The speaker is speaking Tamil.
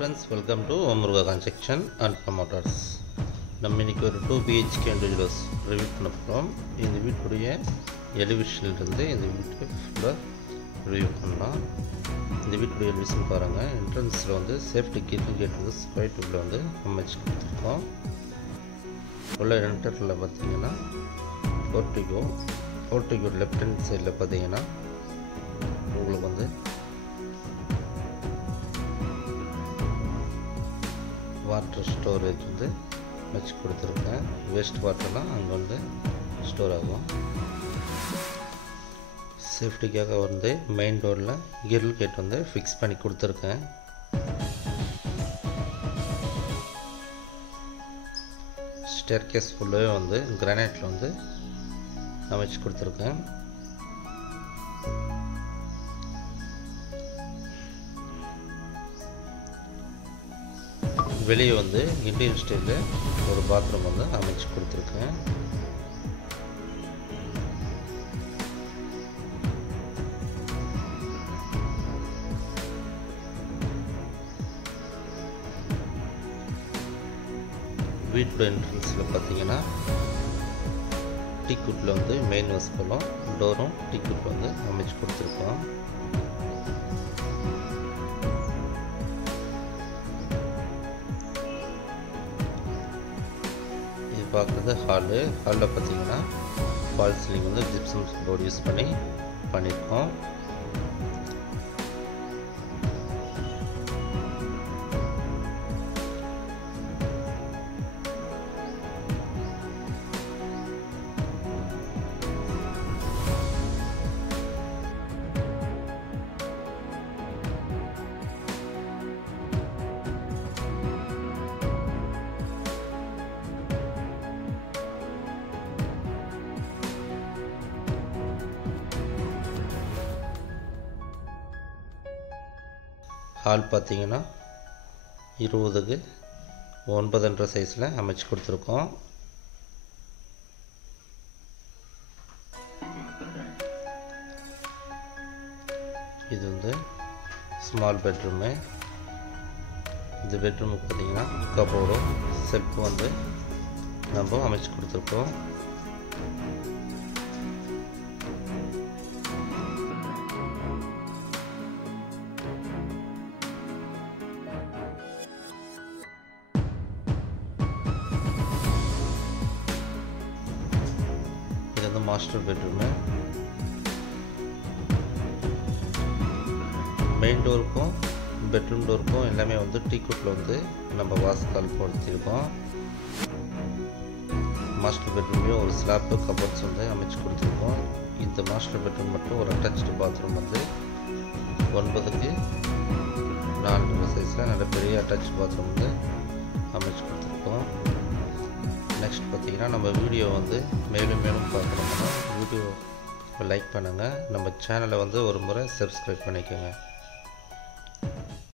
friends, welcome to Muruga Construction and Promoters. நம்ம இன்னைக்கு ஒரு 2 BHK individuals ரிவ்யூ பண்ண போகிறோம். இந்த வீட்டுடைய எலிவேஷன்லேருந்து இந்த வீட்டை ஃபுல்லாக ரிவ்யூ பண்ணலாம். இந்த வீட்டுடைய எலிவேஷன் பாருங்கள். என்ட்ரன்ஸில் வந்து சேஃப்டி கேட் வந்து ஸ்கொயர் டியூப்பில் வந்து அமைச்சு கொடுத்துருக்கோம். உள்ள என்டரில் பார்த்தீங்கன்னா போர்ட்டிகோ லெஃப்ட் ஹேண்ட் சைடில் பார்த்தீங்கன்னா உங்களுக்கு வந்து வாட்டர் ஸ்டோரேஜ் வந்து வச்சு கொடுத்துருக்கேன். வேஸ்ட் வாட்டர்லாம் அங்கே வந்து ஸ்டோர் ஆகும். சேஃப்டிக்காக வந்து மெயின் டோரில் கிரில் கேட் வந்து ஃபிக்ஸ் பண்ணி கொடுத்துருக்கேன். ஸ்டேர்கேஸ் ஃபுல்லாகவே வந்து கிரானைட்டில் வந்து அமைச்சு கொடுத்துருக்கேன். வெளியே வந்து இண்டியன் ஸ்டைலில் ஒரு பாத்ரூம் வந்து அமைச்சு கொடுத்துருக்கேன். வீட்டோட என்ட்ரன்ஸில் பார்த்தீங்கன்னா டீக்குட்டில் வந்து மெயின் வாஸ்கலும் டோரும் டீக்குட்டில் வந்து அமைச்சு கொடுத்துருக்கோம். பார்க்குறது ஹாலில் பார்த்தீங்கன்னா ஃபால் சீலிங் வந்து ஜிப்சம் போர்டு யூஸ் பண்ணியிருக்கோம். ஹால் பார்த்தீங்கன்னா 20க்கு 9 சைஸில் அமைச்சு கொடுத்துருக்கோம். இது வந்து ஸ்மால் பெட்ரூமு. இந்த பெட்ரூமுக்கு பார்த்தீங்கன்னா கபோர்டும் செல்ஃப் வந்து நம்ம அமைச்சு கொடுத்துருக்கோம். இது வந்து மாஸ்டர் பெட்ரூமு. மெயின் டோருக்கும் பெட்ரூம் டோருக்கும் எல்லாமே வந்து டீக்குட்டில் வந்து நம்ம வாஸ்கால் பொருத்திருக்கோம். மாஸ்டர் பெட்ரூம்லேயும் ஒரு ஸ்லாப்பு கபோர்ட்ஸ் வந்து அமைச்சு கொடுத்துருக்கோம். இந்த மாஸ்டர் பெட்ரூம் மட்டும் ஒரு அட்டாச்சு பாத்ரூம் வந்து 9க்கு 4 சைஸில் நல்ல பெரிய அட்டாச் பாத்ரூம் வந்து அமைச்சு கொடுத்துருக்கோம். நெக்ஸ்ட் பார்த்தீங்கன்னா நம்ம வீடியோ வந்து மேலும் பார்க்கணும்னா வீடியோ லைக் பண்ணுங்கள். நம்ம சேனலை வந்து ஒரு முறை சப்ஸ்கிரைப் பண்ணிக்கோங்க.